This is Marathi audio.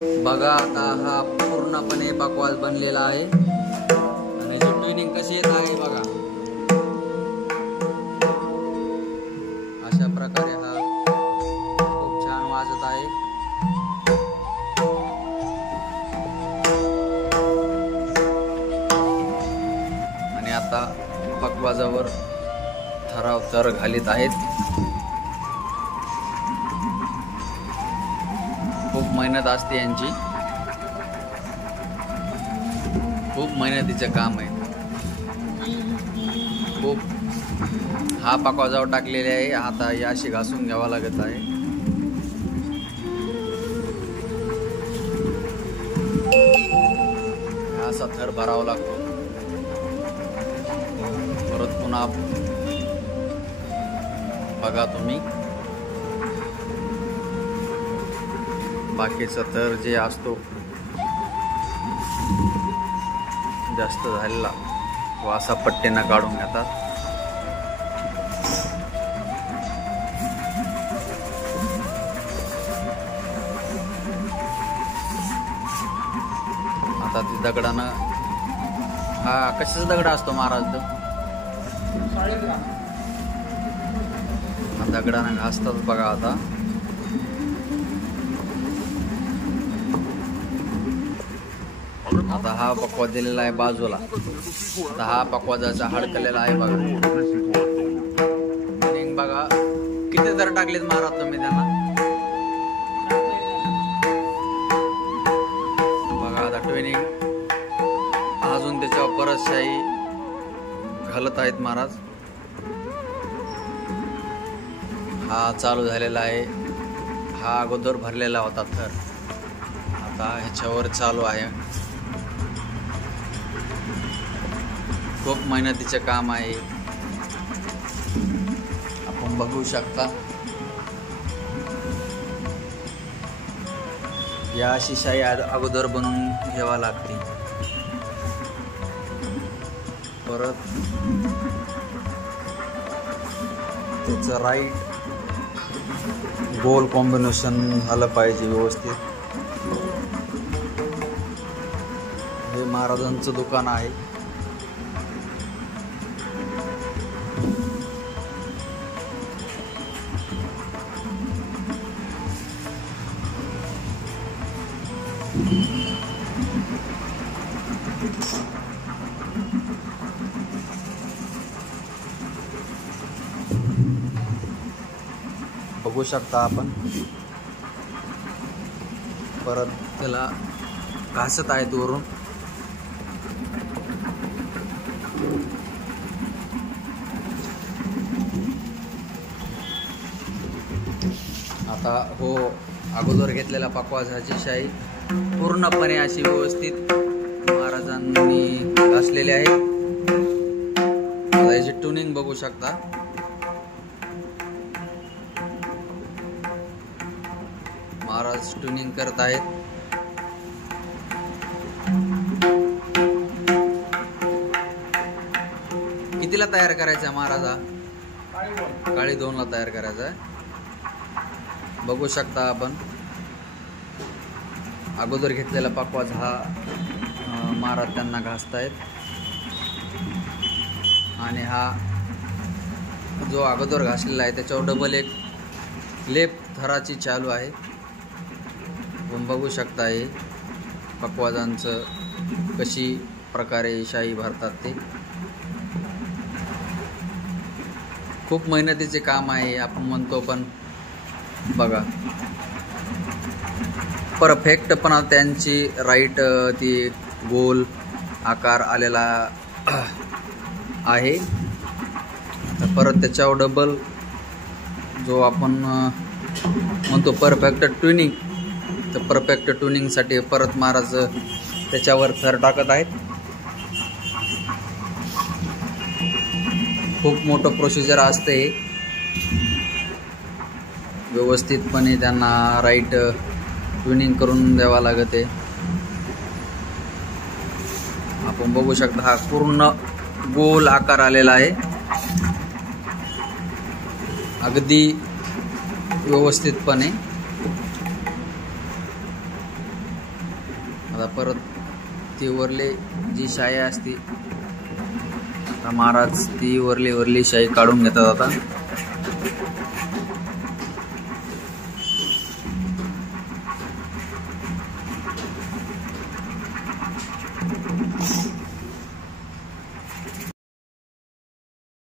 बघा आता हा पूर्णपणे पकवास बनलेला आहे आणि जी ट्युनिंग कशी येत आहे बघा, अशा प्रकारे हा खूप छान वाजत आहे। आणि आता पकवाजावर थराव थर घालीत आहेत। खूप मेहनत असते यांची, खूप मेहनतीचं काम आहे। खूप हा पकवाजावर टाकलेले आहे, आता याशी घासून घ्यावा लागत आहे। असा थर भरावा लागतो, परत पुन्हा बघा तुम्ही बाकीचा थर जे असतो जास्त झालेला तो असा पट्टीनं काढून घेतात। आता ती दगडानं, हा कशाचा दगड असतो महाराज, दगडानं घासतात बघा। आता हा पकवाज दिलेला आहे बाजूला। आता हा पकवाजाचा हडकलेला आहे बघा। बघा किती दर टाकलेत महाराज तुम्ही त्यांना, बघा आता ट्युनिंग अजून त्याच्यावर परत शाई घालत आहेत महाराज। हा चालू झालेला आहे, हा अगोदर भरलेला होता थर, आता ह्याच्यावर चालू आहे। खूप मेहनतीचे काम आहे, आपण बघू शकता। या अशी शाई अगोदर बनवून घ्यावा लागते, परत त्याचं राईट गोल कॉम्बिनेशन झालं पाहिजे व्यवस्थित। हे महाराजांचं दुकान आहे। बघू शकता आपण, परत त्याला घासत आहेत वरून। आता हो अगोदर घेतलेल्या पकवाजाची शाई पूर्णपणे अशी व्यवस्थित महाराजांनी घासलेली आहे। आता याची ट्युनिंग बघू शकता, महाराज ट्युनिंग करत आहेत। कितीला तयार करायचा महाराजा? 2:30ला तयार करायचा आहे। बघू शकता आपण, अगोदर घेतलेला पकवाज हा महाराज त्यांना घासतायत आणि हा जो अगोदर घासलेला आहे त्याच्यावर डबल एक लेप थराची चालू आहे। आपण बघू शकता हे पकवाजांचं कशी प्रकारे शाई भरतात ते। खूप मेहनतीचे काम आहे आपण म्हणतो, पण बघा परफेक्टपणा त्यांची राईट ती गोल आकार आलेला आहे। परत त्याच्यावर डबल जो आपण म्हणतो परफेक्ट ट्युनिंग, तर परफेक्ट ट्युनिंगसाठी परत महाराज त्याच्यावर थर टाकत आहेत। खूप मोठं प्रोसिजर असते, व्यवस्थितपणे त्यांना राईट ट्युनिंग करून द्यावा लागते। आपण बघू शकता हा पूर्ण गोल आकार आलेला आहे, अगदी व्यवस्थितपणे आता परत ती वरले जी शाई असते, आता महाराज ती वरली शाई काढून घेतात. आता